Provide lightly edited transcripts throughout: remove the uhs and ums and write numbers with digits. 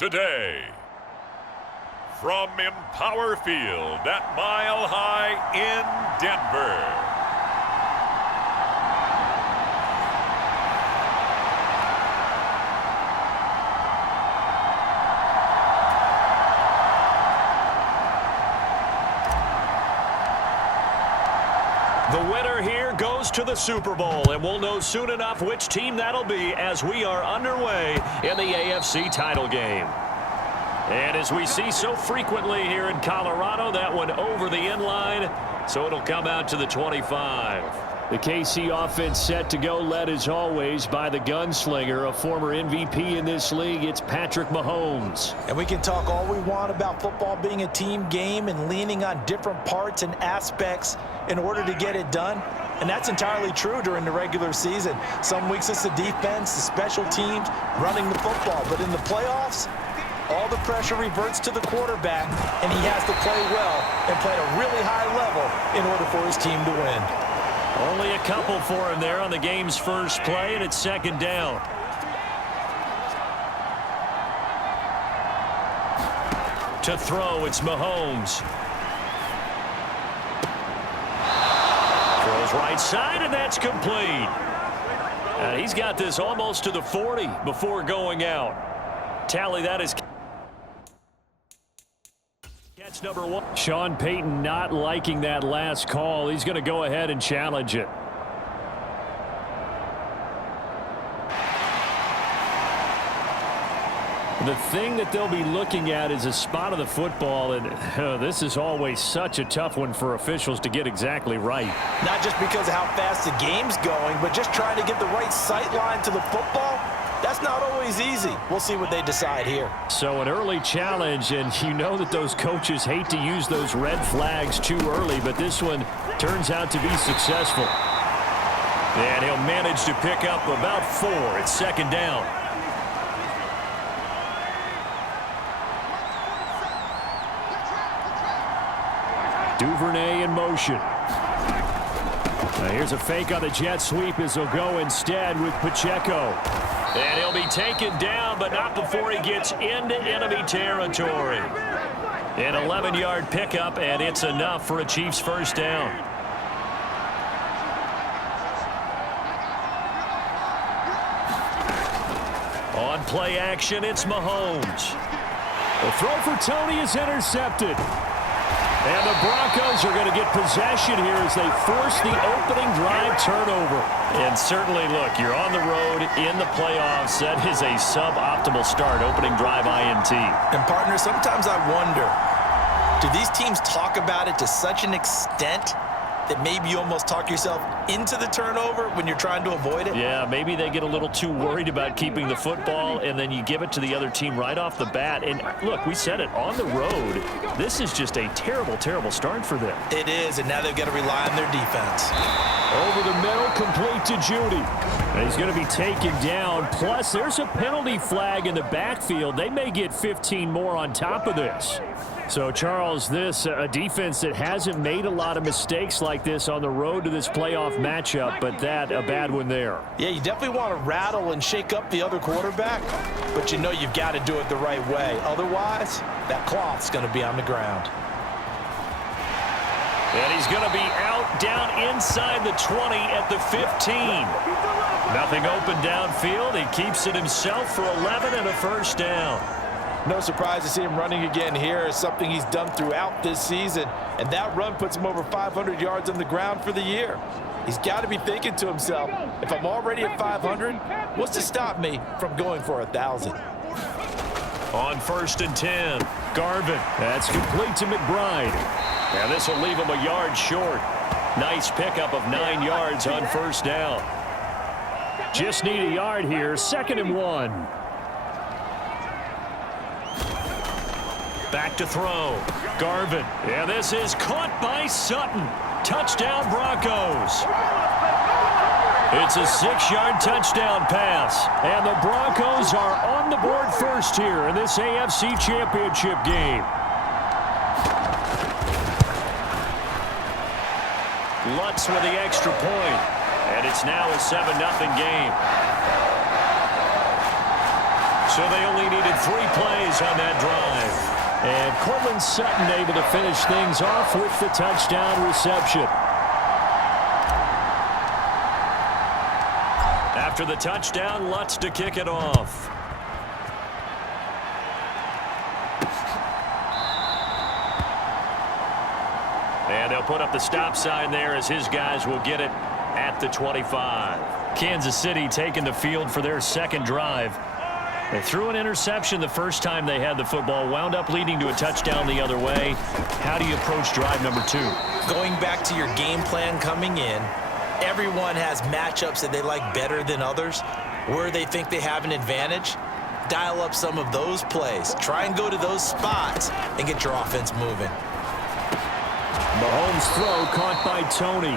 today. From Empower Field at Mile High in Denver. The winner here goes to the Super Bowl, and we'll know soon enough which team that'll be as we are underway in the AFC title game. And as we see so frequently here in Colorado, that one over the end line, so it'll come out to the 25. The KC offense set to go, led as always by the gunslinger, a former MVP in this league. It's Patrick Mahomes. And we can talk all we want about football being a team game and leaning on different parts and aspects in order to get it done. And that's entirely true during the regular season. Some weeks it's the defense, the special teams, running the football. But in the playoffs, all the pressure reverts to the quarterback, and he has to play well and play at a really high level in order for his team to win. Only a couple for him there on the game's first play, and it's second down. To throw, it's Mahomes. Throws right side, and that's complete. And he's got this almost to the 40 before going out. Tally that is catch number 1. Sean Payton not liking that last call. He's going to go ahead and challenge it. The thing that they'll be looking at is a spot of the football, and this is always such a tough one for officials to get exactly right. Not just because of how fast the game's going, but just trying to get the right sight line to the football. That's not always easy. We'll see what they decide here. So an early challenge, and you know that those coaches hate to use those red flags too early, but this one turns out to be successful. And he'll manage to pick up about 4. It's second down. Duvernay in motion. Now here's a fake on the jet sweep as he'll go instead with Pacheco. And he'll be taken down, but not before he gets into enemy territory. An 11-yard pickup, and it's enough for a Chiefs first down. On play action, it's Mahomes. The throw for Tony is intercepted. And the Broncos are going to get possession here as they force the opening drive turnover. And certainly, look, you're on the road in the playoffs. That is a suboptimal start, opening drive INT. And, partner, sometimes I wonder, do these teams talk about it to such an extent that maybe you almost talk yourself into the turnover when you're trying to avoid it? Yeah, maybe they get a little too worried about keeping the football, and then you give it to the other team right off the bat. And, look, we said it, on the road, this is just a terrible, terrible start for them. It is, and now they've got to rely on their defense. Over the middle, complete to Judy. And he's going to be taken down. Plus, there's a penalty flag in the backfield. They may get 15 more on top of this. So, Charles, this a defense that hasn't made a lot of mistakes like this on the road to this playoff matchup, but that a bad one there. Yeah, you definitely want to rattle and shake up the other quarterback, but you know you've got to do it the right way. Otherwise, that cloth's going to be on the ground. And he's going to be out down inside the 20 at the 15. Nothing open downfield. He keeps it himself for 11 and a first down. No surprise to see him running again here. It's something he's done throughout this season, and that run puts him over 500 yards on the ground for the year. He's got to be thinking to himself, if I'm already at 500, what's to stop me from going for 1,000? On 1st and 10, Garvin. That's complete to McBride. Now this will leave him a yard short. Nice pickup of 9 yards on first down. Just need a yard here, 2nd and 1. Back to throw. Garvin. Yeah, this is caught by Sutton. Touchdown, Broncos. It's a 6-yard touchdown pass. And the Broncos are on the board first here in this AFC Championship game. Lutz with the extra point. And it's now a 7-0 game. So they only needed 3 plays on that drive. And Cortland Sutton able to finish things off with the touchdown reception. After the touchdown, Lutz to kick it off. And they'll put up the stop sign there as his guys will get it at the 25. Kansas City taking the field for their second drive. They threw an interception the first time they had the football, wound up leading to a touchdown the other way. How do you approach drive number 2? Going back to your game plan coming in, everyone has matchups that they like better than others. Where they think they have an advantage, dial up some of those plays. Try and go to those spots and get your offense moving. Mahomes' throw caught by Tony.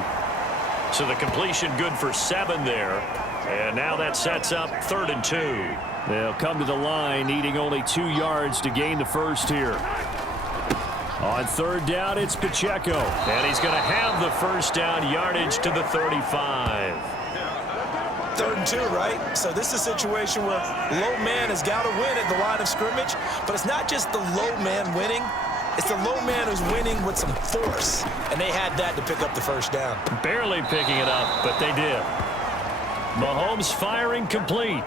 So the completion good for 7 there. And now that sets up 3rd and 2. They'll come to the line, needing only 2 yards to gain the first here. On 3rd down, it's Pacheco. And he's going to have the first down yardage to the 35. 3rd and 2, right? So this is a situation where low man has got to win at the line of scrimmage, but it's not just the low man winning. It's the low man who's winning with some force, and they had that to pick up the first down. Barely picking it up, but they did. Mahomes firing complete.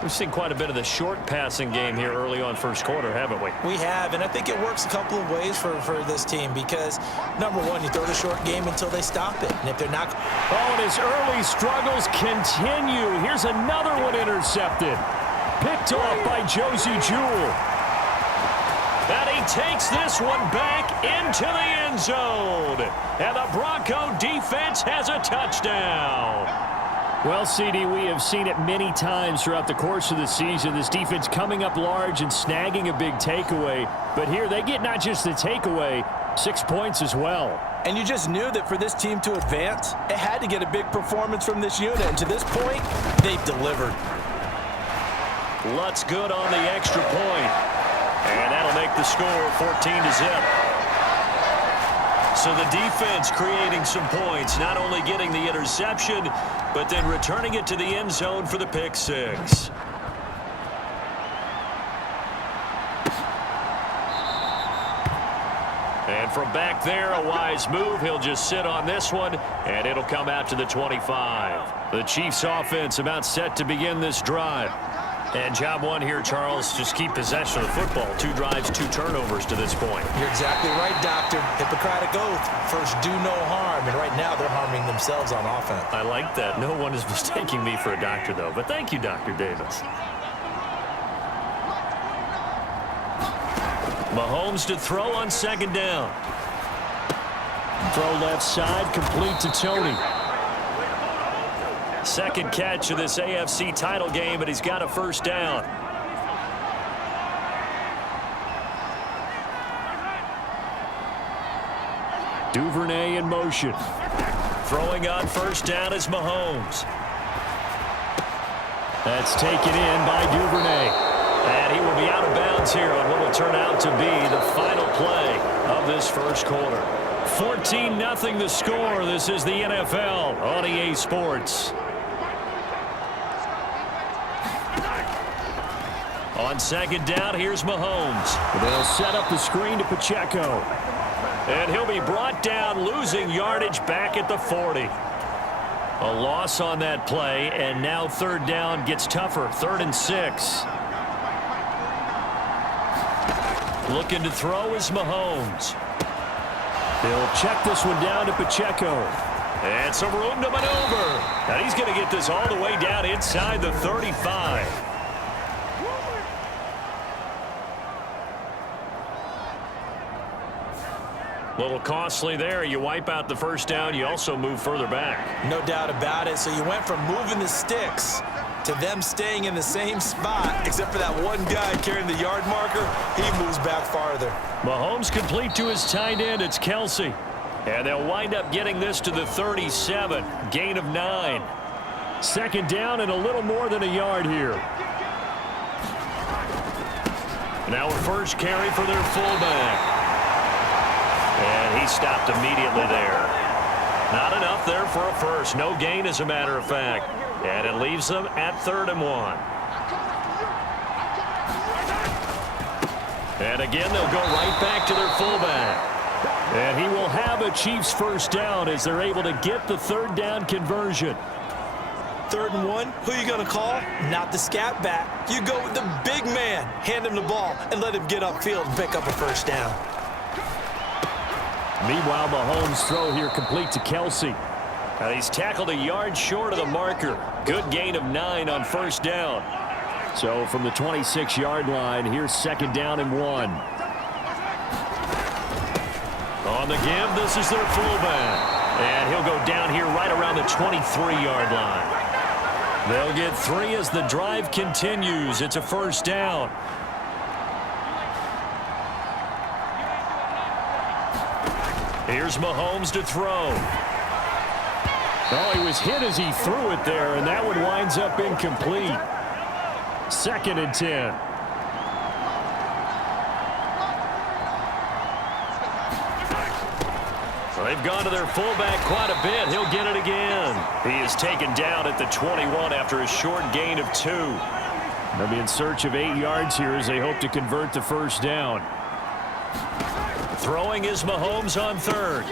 We've seen quite a bit of the short passing game here early on first quarter, haven't we? We have, and I think it works a couple of ways for this team because, number one, you throw the short game until they stop it. And if they're not... Oh, and his early struggles continue. Here's another one intercepted. Picked off by Josie Jewell. And he takes this one back into the end zone. And the Bronco defense has a touchdown. Well, CD, we have seen it many times throughout the course of the season. This defense coming up large and snagging a big takeaway. But here they get not just the takeaway, 6 points as well. And you just knew that for this team to advance, it had to get a big performance from this unit. And to this point, they've delivered. Lutz good on the extra point. And that'll make the score 14-0. So the defense creating some points, not only getting the interception, but then returning it to the end zone for the pick 6. And from back there, a wise move. He'll just sit on this one, and it'll come out to the 25. The Chiefs offense about set to begin this drive. And job one here, Charles, just keep possession of the football. 2 drives, 2 turnovers to this point. You're exactly right, Doctor. Hippocratic oath. First, do no harm. And right now, they're harming themselves on offense. I like that. No one is mistaking me for a doctor, though. But thank you, Dr. Davis. Mahomes to throw on 2nd down. Throw left side, complete to Tony. Second catch of this AFC title game, but he's got a first down. Duvernay in motion. Throwing on first down is Mahomes. That's taken in by Duvernay. And he will be out of bounds here on what will turn out to be the final play of this first quarter. 14-0 the score. This is the NFL on EA Sports. On 2nd down, here's Mahomes. They'll set up the screen to Pacheco. And he'll be brought down, losing yardage back at the 40. A loss on that play, and now 3rd down gets tougher. 3rd and 6. Looking to throw is Mahomes. They'll check this one down to Pacheco. And some room to maneuver. And he's going to get this all the way down inside the 35. A little costly there. You wipe out the first down. You also move further back. No doubt about it. So you went from moving the sticks to them staying in the same spot, except for that one guy carrying the yard marker. He moves back farther. Mahomes complete to his tight end. It's Kelsey. And they'll wind up getting this to the 37. Gain of 9. 2nd down and a little more than a yard here. Now a first carry for their fullback. And he stopped immediately there. Not enough there for a first. No gain, as a matter of fact. And it leaves them at 3rd and 1. And again, they'll go right back to their fullback. And he will have a Chiefs first down as they're able to get the third down conversion. 3rd and 1, who are you going to call? Not the scat back. You go with the big man. Hand him the ball and let him get upfield and pick up a first down. Meanwhile, Mahomes' throw here complete to Kelsey. And he's tackled a yard short of the marker. Good gain of 9 on first down. So from the 26-yard line, here's 2nd down and 1. On the give, this is their fullback. And he'll go down here right around the 23-yard line. They'll get 3 as the drive continues. It's a first down. Here's Mahomes to throw. Oh, he was hit as he threw it there, and that one winds up incomplete. 2nd and 10. They've gone to their fullback quite a bit. He'll get it again. He is taken down at the 21 after a short gain of 2. They'll be in search of 8 yards here as they hope to convert the first down. Throwing is Mahomes on 3rd.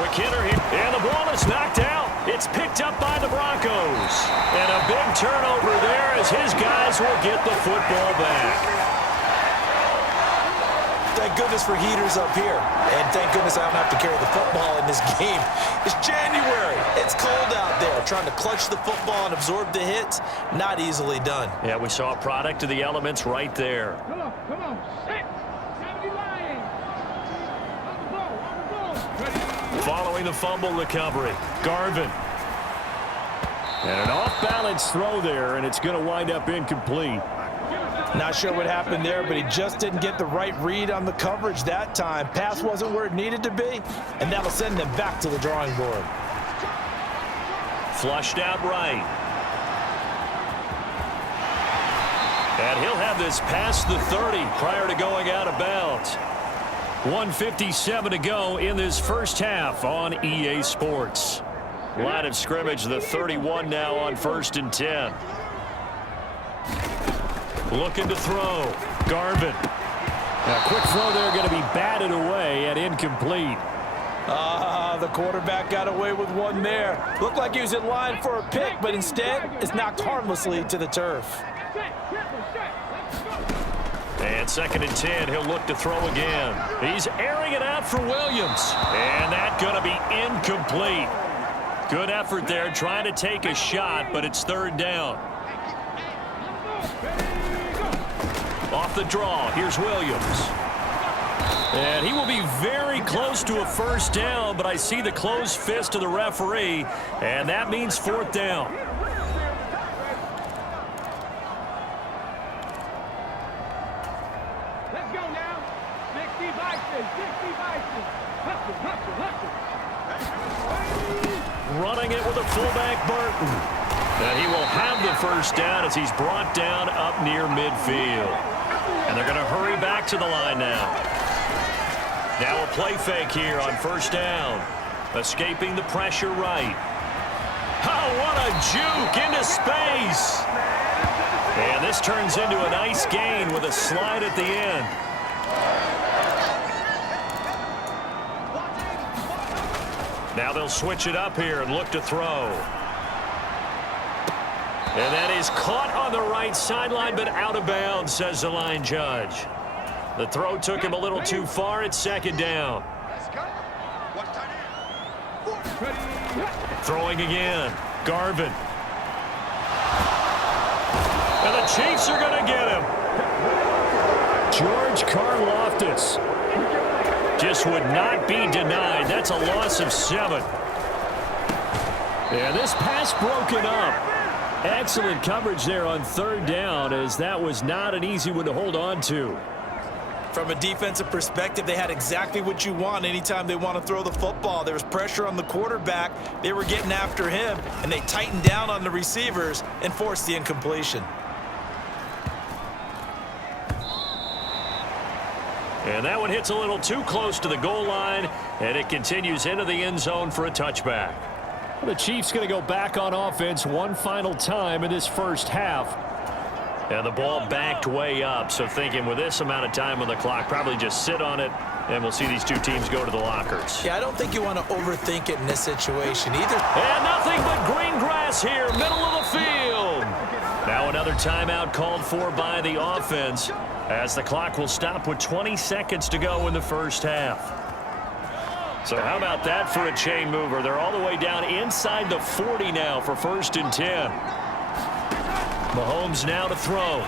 Quick hitter here. And the ball is knocked out. It's picked up by the Broncos. And a big turnover there as his guys will get the football back. Thank goodness for heaters up here. And thank goodness I don't have to carry the football in this game. It's January. It's cold out there. Trying to clutch the football and absorb the hits, not easily done. Yeah, we saw a product of the elements right there. Come on. Set. 70 line. On the ball. Following the fumble recovery, Garvin. And an off-balance throw there, and it's going to wind up incomplete. Not sure what happened there, but he just didn't get the right read on the coverage that time. Pass wasn't where it needed to be, and that'll send them back to the drawing board. Flushed out right. And he'll have this past the 30 prior to going out of bounds. 1:57 to go in this first half on EA Sports. Line of scrimmage, the 31 now on 1st and 10. Looking to throw. Garvin. A quick throw there going to be batted away and incomplete. The quarterback got away with one there. Looked like he was in line for a pick, but instead it's knocked harmlessly to the turf. And 2nd and 10, he'll look to throw again. He's airing it out for Williams. And that's going to be incomplete. Good effort there trying to take a shot, but it's 3rd down. Off the draw, here's Williams. And he will be very close to a first down, but I see the closed fist of the referee, and that means 4th down. Let's go now. 60 Bison. Hustle. Running it with a fullback, Burton. And he will have the first down as he's brought down up near midfield. And they're going to hurry back to the line now. Now a play fake here on 1st down. Escaping the pressure right. Oh, what a juke into space. And this turns into a nice gain with a slide at the end. Now they'll switch it up here and look to throw. And that is caught on the right sideline, but out of bounds, says the line judge. The throw took him a little too far. It's 2nd down. Throwing again. Garvin. And the Chiefs are going to get him. George Karlaftis. Just would not be denied. That's a loss of 7. And this pass broken up. Excellent coverage there on 3rd down, as that was not an easy one to hold on to. From a defensive perspective, they had exactly what you want anytime they want to throw the football. There was pressure on the quarterback. They were getting after him, and they tightened down on the receivers and forced the incompletion. And that one hits a little too close to the goal line, and it continues into the end zone for a touchback. The Chiefs going to go back on offense one final time in this first half. And the ball backed way up, so thinking with this amount of time on the clock, probably just sit on it, and we'll see these two teams go to the lockers. Yeah, I don't think you want to overthink it in this situation either. And nothing but green grass here, middle of the field. Now another timeout called for by the offense, as the clock will stop with 20 seconds to go in the first half. So how about that for a chain mover? They're all the way down inside the 40 now for 1st and 10. Mahomes now to throw.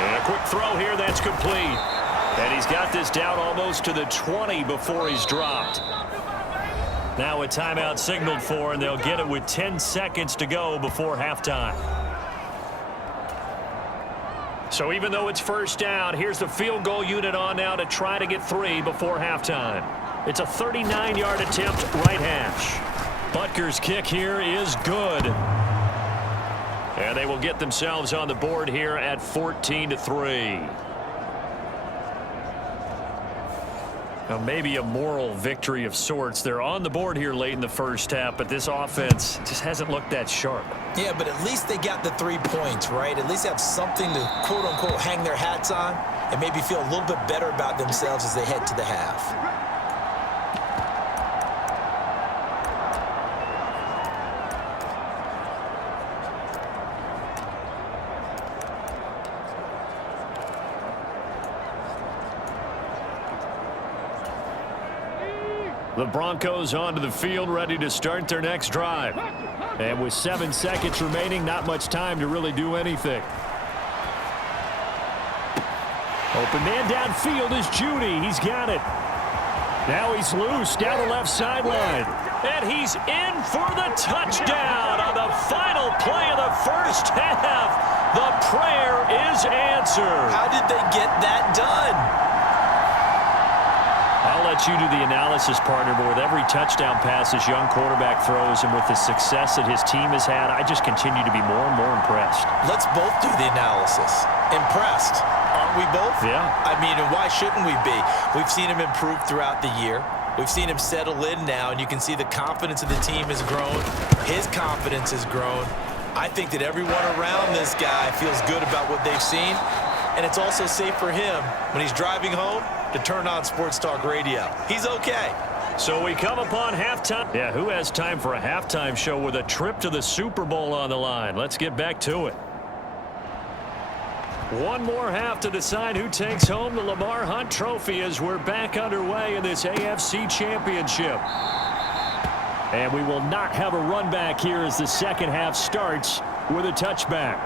And a quick throw here, that's complete. And he's got this down almost to the 20 before he's dropped. Now a timeout signaled for, and they'll get it with 10 seconds to go before halftime. So even though it's 1st down, here's the field goal unit on now to try to get 3 before halftime. It's a 39-yard attempt, right hash. Butker's kick here is good. And they will get themselves on the board here at 14-3. Now maybe a moral victory of sorts. They're on the board here late in the first half, but this offense just hasn't looked that sharp. Yeah, but at least they got the 3 points, right? At least they have something to, quote-unquote, hang their hats on and maybe feel a little bit better about themselves as they head to the half. The Broncos onto the field, ready to start their next drive. And with 7 seconds remaining, not much time to really do anything. Open man downfield is Judy. He's got it. Now he's loose down the left sideline. And he's in for the touchdown on the final play of the first half. The prayer is answered. How did they get that done? I'll let you do the analysis, partner, but with every touchdown pass this young quarterback throws and with the success that his team has had, I just continue to be more and more impressed. Let's both do the analysis. Impressed. Aren't we both? Yeah. I mean, and why shouldn't we be? We've seen him improve throughout the year. We've seen him settle in now, and you can see the confidence of the team has grown. His confidence has grown. I think that everyone around this guy feels good about what they've seen, and it's also safe for him when he's driving home to turn on Sports Talk Radio. He's okay. So we come upon halftime. Yeah, who has time for a halftime show with a trip to the Super Bowl on the line? Let's get back to it. One more half to decide who takes home the Lamar Hunt Trophy as we're back underway in this AFC Championship. And we will not have a run back here as the second half starts with a touchback.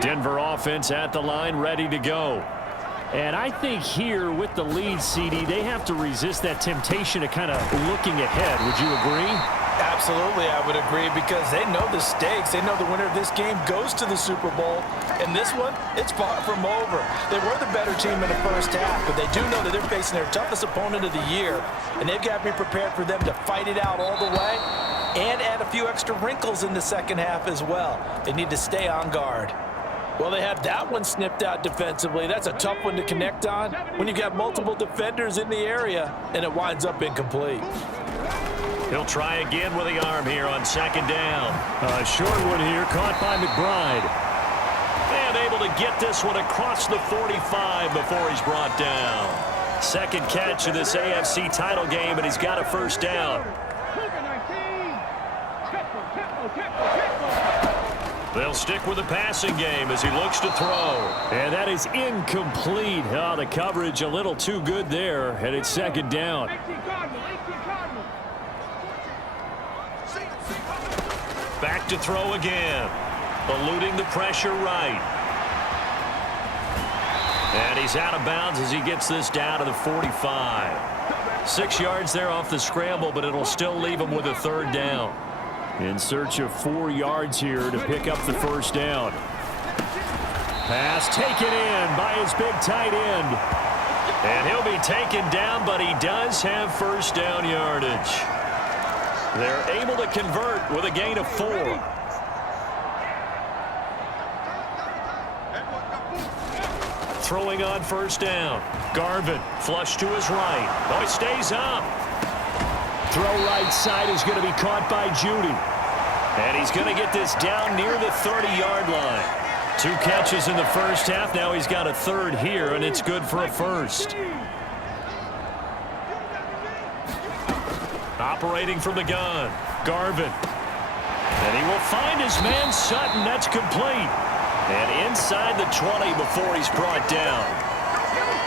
Denver offense at the line, ready to go. And I think here with the lead, CD, they have to resist that temptation of kind of looking ahead. Would you agree? Absolutely, I would agree, because they know the stakes. They know the winner of this game goes to the Super Bowl. And this one, it's far from over. They were the better team in the first half, but they do know that they're facing their toughest opponent of the year. And they've got to be prepared for them to fight it out all the way and add a few extra wrinkles in the second half as well. They need to stay on guard. Well, they have that one snipped out defensively. That's a tough one to connect on when you've got multiple defenders in the area, and it winds up incomplete. He'll try again with the arm here on second down. A short one here, caught by McBride. And able to get this one across the 45 before he's brought down. Second catch of this AFC title game, and he's got a first down. They'll stick with the passing game as he looks to throw. And that is incomplete. Oh, the coverage a little too good there, and it's second down. Back to throw again. Eluding the pressure right. And he's out of bounds as he gets this down to the 45. 6 yards there off the scramble, but it'll still leave him with a third down. In search of 4 yards here to pick up the first down. Pass taken in by his big tight end. And he'll be taken down, but he does have first down yardage. They're able to convert with a gain of 4. Throwing on first down. Garvin flush to his right. Oh, he stays up. Throw right side is going to be caught by Judy. And he's going to get this down near the 30-yard line. 2 catches in the first half. Now he's got a third here, and it's good for a first. Operating from the gun, Garvin. And he will find his man Sutton. That's complete. And inside the 20 before he's brought down.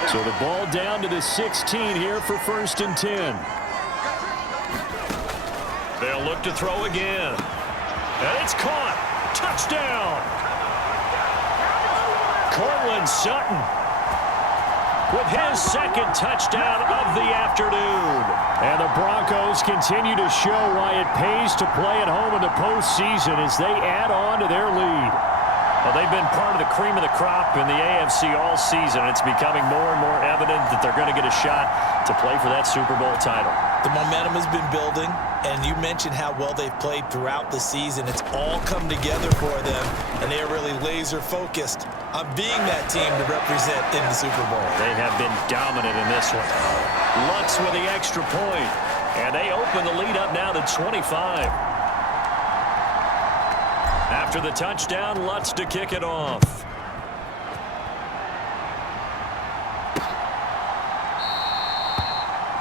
So the ball down to the 16 here for 1st and 10. They'll look to throw again. And it's caught. Touchdown. Cortland Sutton with his 2nd touchdown of the afternoon. And the Broncos continue to show why it pays to play at home in the postseason as they add on to their lead. Well, they've been part of the cream of the crop in the AFC all season. It's becoming more and more evident that they're going to get a shot to play for that Super Bowl title. The momentum has been building, and you mentioned how well they've played throughout the season. It's all come together for them, and they are really laser-focused on being that team to represent in the Super Bowl. They have been dominant in this one. Lutz with the extra point, and they open the lead up now to 25. After the touchdown, Lutz to kick it off.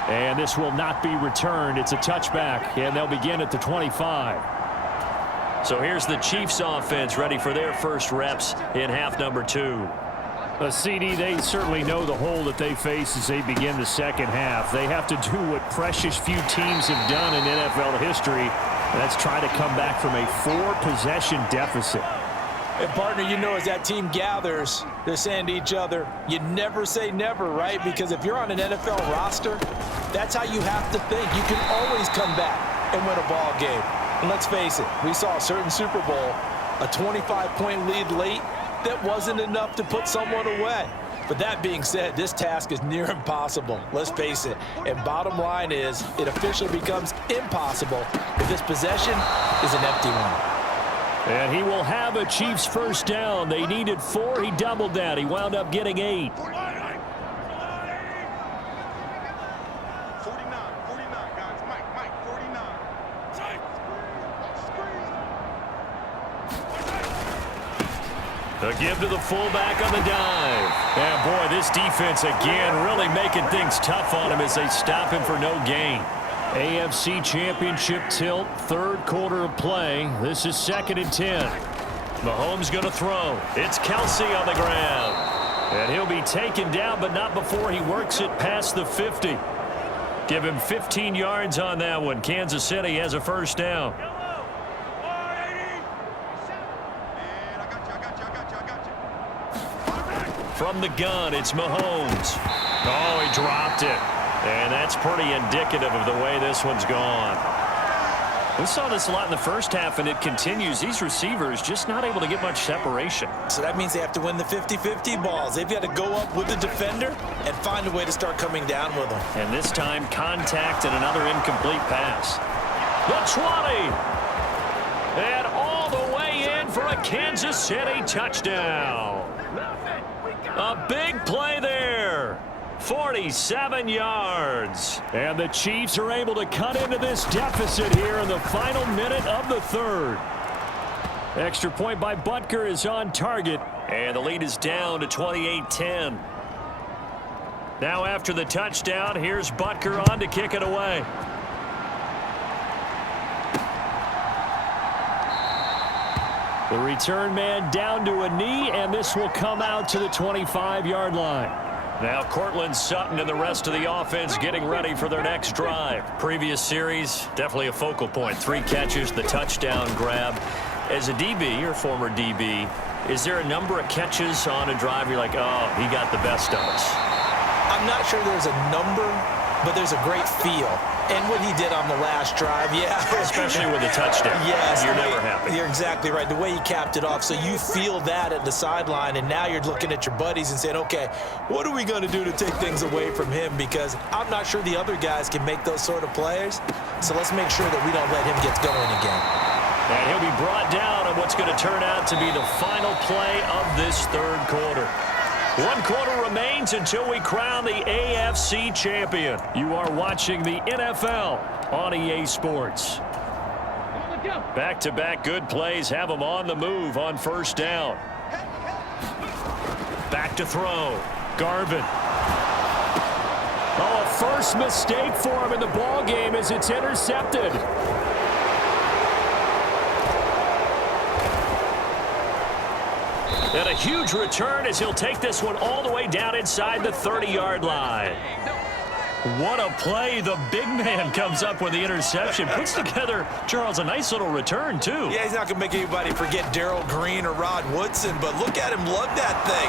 And this will not be returned. It's a touchback, and they'll begin at the 25. So here's the Chiefs offense ready for their first reps in half number 2. A CD, they certainly know the hole that they face as they begin the second half. They have to do what precious few teams have done in NFL history, and that's try to come back from a 4-possession deficit. And, partner, you know, as that team gathers, they're saying to each other, you never say never, right? Because if you're on an NFL roster, that's how you have to think. You can always come back and win a ball game. And let's face it, we saw a certain Super Bowl, a 25-point lead late, that wasn't enough to put someone away. But that being said, this task is near impossible. Let's face it. And bottom line is, it officially becomes impossible if this possession is an empty one. And he will have a Chiefs first down. They needed 4. He doubled that. He wound up getting 8. 49, guys. Mike, 49. The give to the fullback on the dive. And, boy, this defense again really making things tough on him as they stop him for no gain. AFC Championship tilt, 3rd quarter of play. This is 2nd and 10. Mahomes going to throw. It's Kelsey on the ground. And he'll be taken down, but not before he works it past the 50. Give him 15 yards on that one. Kansas City has a first down. From the gun, it's Mahomes. Oh, he dropped it. And that's pretty indicative of the way this one's gone. We saw this a lot in the first half, and it continues. These receivers just not able to get much separation. So that means they have to win the 50-50 balls. They've got to go up with the defender and find a way to start coming down with them. And this time, contact and another incomplete pass. The 20. And all the way in for a Kansas City touchdown. A big play there. 47 yards. And the Chiefs are able to cut into this deficit here in the final minute of the 3rd. Extra point by Butker is on target. And the lead is down to 28-10. Now after the touchdown, here's Butker on to kick it away. The return man down to a knee, and this will come out to the 25-yard line. Now Cortland Sutton and the rest of the offense getting ready for their next drive. Previous series, definitely a focal point. 3 catches, the touchdown grab. As a DB or former DB, is there a number of catches on a drive you're like, oh, he got the best of us? I'm not sure there's a number, but there's a great feel. And what he did on the last drive, yeah. Especially with the touchdown. Yes. You're never happy. You're exactly right. The way he capped it off. So you feel that at the sideline, and now you're looking at your buddies and saying, okay, what are we going to do to take things away from him? Because I'm not sure the other guys can make those sort of plays. So let's make sure that we don't let him get going again. And he'll be brought down on what's going to turn out to be the final play of this 3rd quarter. 1 quarter remains until we crown the AFC champion. You are watching the NFL on EA Sports. On the go. Back-to-back good plays have them on the move on first down. Back to throw. Garvin. Oh, a first mistake for him in the ball game as it's intercepted. And a huge return as he'll take this one all the way down inside the 30-yard line. What a play. The big man comes up with the interception. Puts together, Charles, a nice little return, too. Yeah, he's not going to make anybody forget Darrell Green or Rod Woodson, but look at him lug that thing.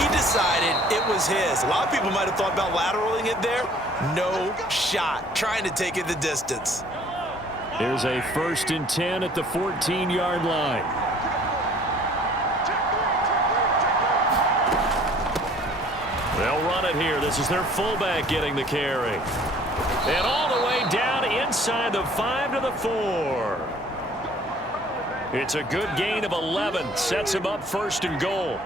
He decided it was his. A lot of people might have thought about lateraling it there. No shot. Trying to take it the distance. Here's a 1st and 10 at the 14-yard line. They'll run it here. This is their fullback getting the carry. And all the way down inside the 5 to the 4. It's a good gain of 11. Sets him up 1st and goal.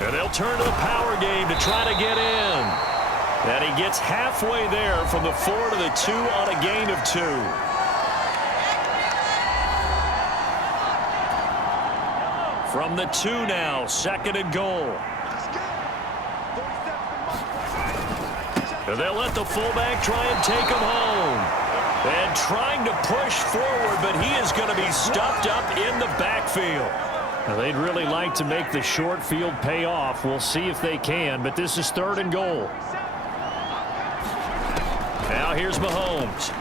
And they'll turn to the power game to try to get in. And he gets halfway there from the 4 to the 2 on a gain of 2. From the 2 now, 2nd and goal. And they'll let the fullback try and take him home. And trying to push forward, but he is going to be stuffed up in the backfield. Now, they'd really like to make the short field pay off. We'll see if they can, but this is 3rd and goal. Now here's Mahomes.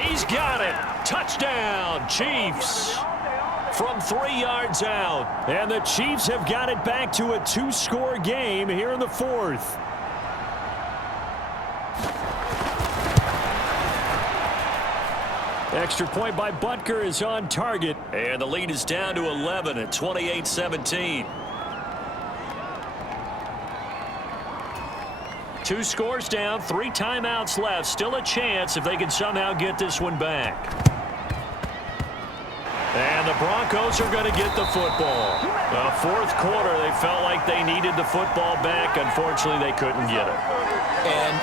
He's got it. Touchdown, Chiefs. From 3 yards out. And the Chiefs have got it back to a 2-score game here in the 4th. Extra point by Butker is on target. And the lead is down to 11 at 28-17. 2 scores down, 3 timeouts left. Still a chance if they can somehow get this one back. And the Broncos are going to get the football. The 4th quarter, they felt like they needed the football back. Unfortunately, they couldn't get it. And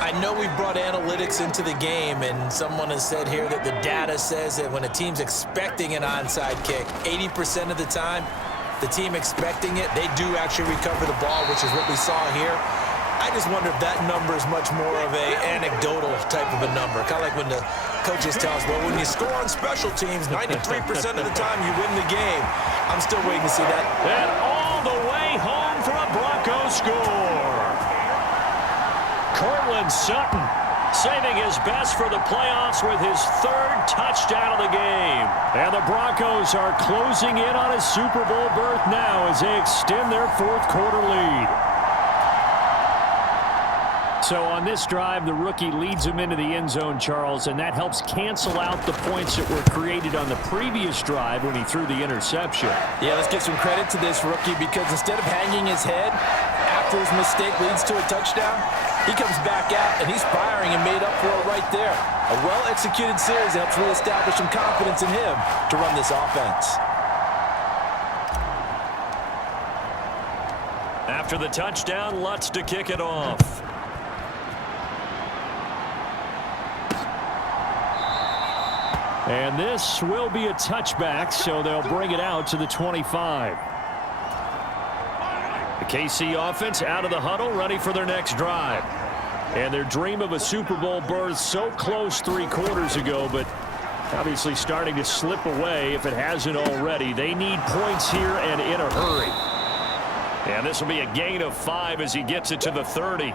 I know we brought analytics into the game, and someone has said here that the data says that when a team's expecting an onside kick, 80% of the time, the team expecting it, they do actually recover the ball, which is what we saw here. I just wonder if that number is much more of a anecdotal type of a number. Kind of like when the coaches tell us, well, when you score on special teams, 93% of the time you win the game. I'm still waiting to see that. And all the way home for a Broncos score. Cortland Sutton saving his best for the playoffs with his 3rd touchdown of the game. And the Broncos are closing in on a Super Bowl berth now as they extend their 4th quarter lead. So on this drive, the rookie leads him into the end zone, Charles, and that helps cancel out the points that were created on the previous drive when he threw the interception. Yeah, let's give some credit to this rookie because instead of hanging his head after his mistake leads to a touchdown, he comes back out and he's firing and made up for it right there. A well-executed series helps reestablish some confidence in him to run this offense. After the touchdown, Lutz to kick it off. And this will be a touchback, so they'll bring it out to the 25. The KC offense out of the huddle, ready for their next drive. And their dream of a Super Bowl berth so close 3 quarters ago, but obviously starting to slip away if it hasn't already. They need points here and in a hurry. And this will be a gain of 5 as he gets it to the 30.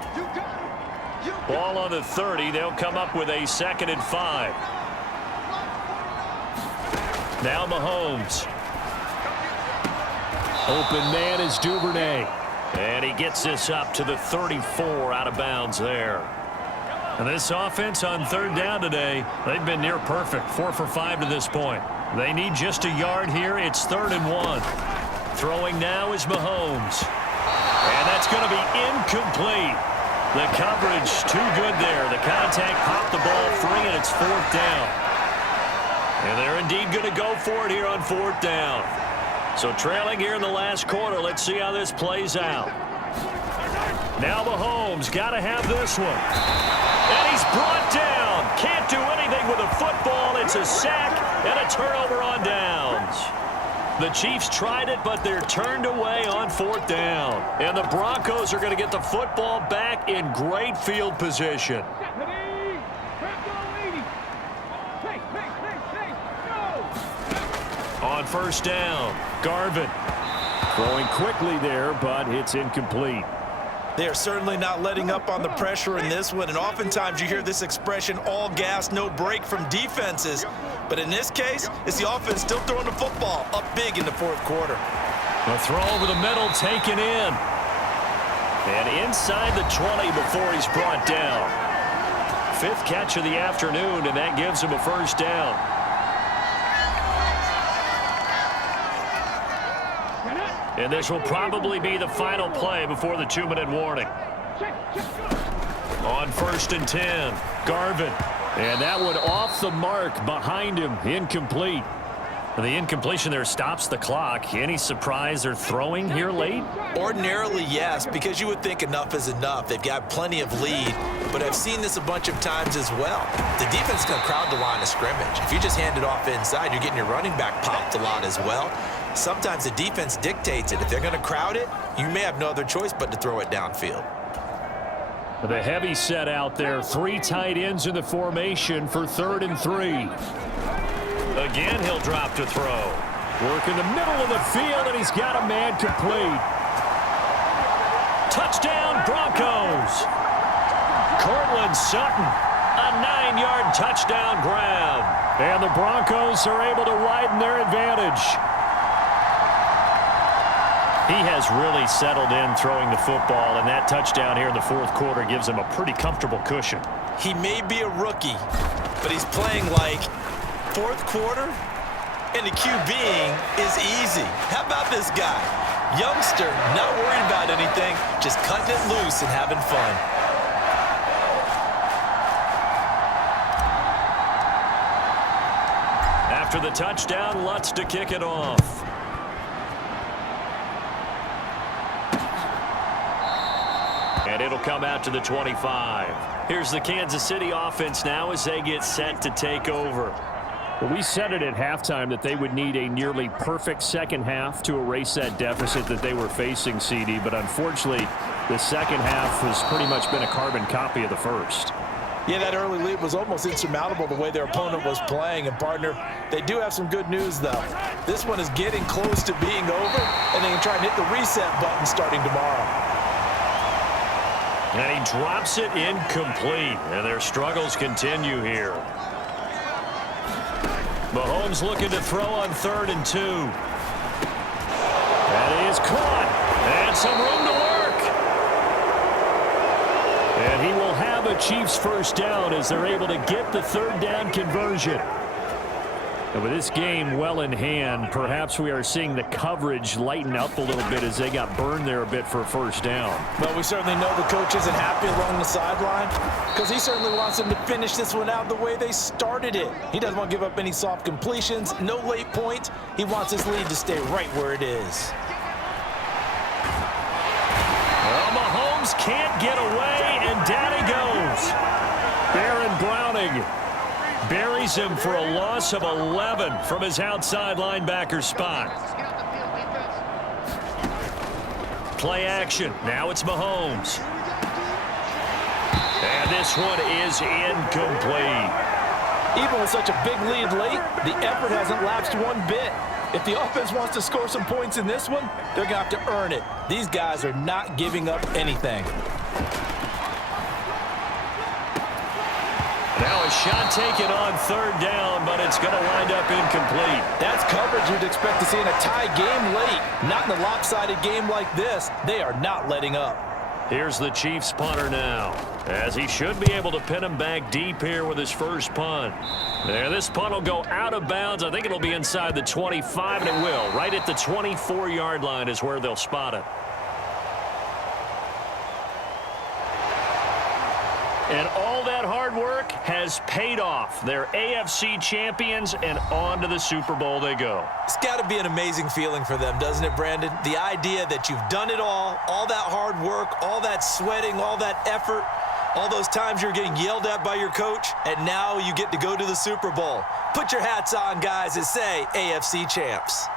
Ball on the 30. They'll come up with a 2nd and 5. Now Mahomes. Open man is Duvernay. And he gets this up to the 34 out of bounds there. And this offense on 3rd down today, they've been near perfect. 4 for 5 to this point. They need just a yard here. It's 3rd and 1. Throwing now is Mahomes. And that's going to be incomplete. The coverage too good there. The contact popped the ball free, and it's 4th down. And they're indeed going to go for it here on 4th down. So trailing here in the last quarter, let's see how this plays out. Now Mahomes got to have this one. And he's brought down. Can't do anything with a football. It's a sack and a turnover on downs. The Chiefs tried it, but they're turned away on 4th down. And the Broncos are going to get the football back in great field position. On 1st down, Garvin. Throwing quickly there, but it's incomplete. They are certainly not letting up on the pressure in this one, and oftentimes you hear this expression, all gas, no break from defenses. But in this case, it's the offense still throwing the football up big in the 4th quarter. The throw over the middle taken in. And inside the 20 before he's brought down. 5th catch of the afternoon, and that gives him a 1st down. And this will probably be the final play before the 2-minute warning. On 1st and 10, Garvin. And that one off the mark behind him, incomplete. The incompletion there stops the clock. Any surprise they're throwing here late? Ordinarily, yes, because you would think enough is enough. They've got plenty of lead, but I've seen this a bunch of times as well. The defense can crowd the line of scrimmage. If you just hand it off inside, you're getting your running back popped a lot as well. Sometimes the defense dictates it. If they're going to crowd it, you may have no other choice but to throw it downfield. The heavy set out there. 3 tight ends in the formation for 3rd and 3. Again, he'll drop to throw. Work in the middle of the field, and he's got a man complete. Touchdown, Broncos. Cortland Sutton, a 9-yard touchdown grab. And the Broncos are able to widen their advantage. He has really settled in throwing the football, and that touchdown here in the 4th quarter gives him a pretty comfortable cushion. He may be a rookie, but he's playing like 4th quarter, and the QBing is easy. How about this guy? Youngster, not worried about anything, just cutting it loose and having fun. After the touchdown, Lutz to kick it off. And it'll come out to the 25. Here's the Kansas City offense now as they get set to take over. Well, we said it at halftime that they would need a nearly perfect second half to erase that deficit that they were facing, CD. But unfortunately, the second half has pretty much been a carbon copy of the first. Yeah, that early lead was almost insurmountable the way their opponent was playing. And, partner, they do have some good news, though. This one is getting close to being over, and they can try and hit the reset button starting tomorrow. And he drops it incomplete, and their struggles continue here. Mahomes looking to throw on 3rd and 2. That is caught. And some room to work. And he will have a Chiefs 1st down as they're able to get the 3rd down conversion. And with this game well in hand, perhaps we are seeing the coverage lighten up a little bit as they got burned there a bit for a 1st down. Well, we certainly know the coach isn't happy along the sideline because he certainly wants them to finish this one out the way they started it. He doesn't want to give up any soft completions, no late points. He wants his lead to stay right where it is. Well, Mahomes can't get away, and down he goes. Baron Browning buries him for a loss of 11 from his outside linebacker spot. Play action. Now it's Mahomes. And this one is incomplete. Even with such a big lead late, the effort hasn't lapsed one bit. If the offense wants to score some points in this one, they're going to have to earn it. These guys are not giving up anything. Now a shot taken on 3rd down, but it's going to wind up incomplete. That's coverage you'd expect to see in a tie game late. Not in a lopsided game like this. They are not letting up. Here's the Chiefs punter now, as he should be able to pin him back deep here with his first punt. There, this punt will go out of bounds. I think it'll be inside the 25, and it will. Right at the 24-yard line is where they'll spot it. And all that hard work has paid off. They're AFC champions, and on to the Super Bowl they go. It's got to be an amazing feeling for them, doesn't it, Brandon? The idea that you've done it all that hard work, all that sweating, all that effort, all those times you're getting yelled at by your coach, and now you get to go to the Super Bowl. Put your hats on, guys, and say AFC champs.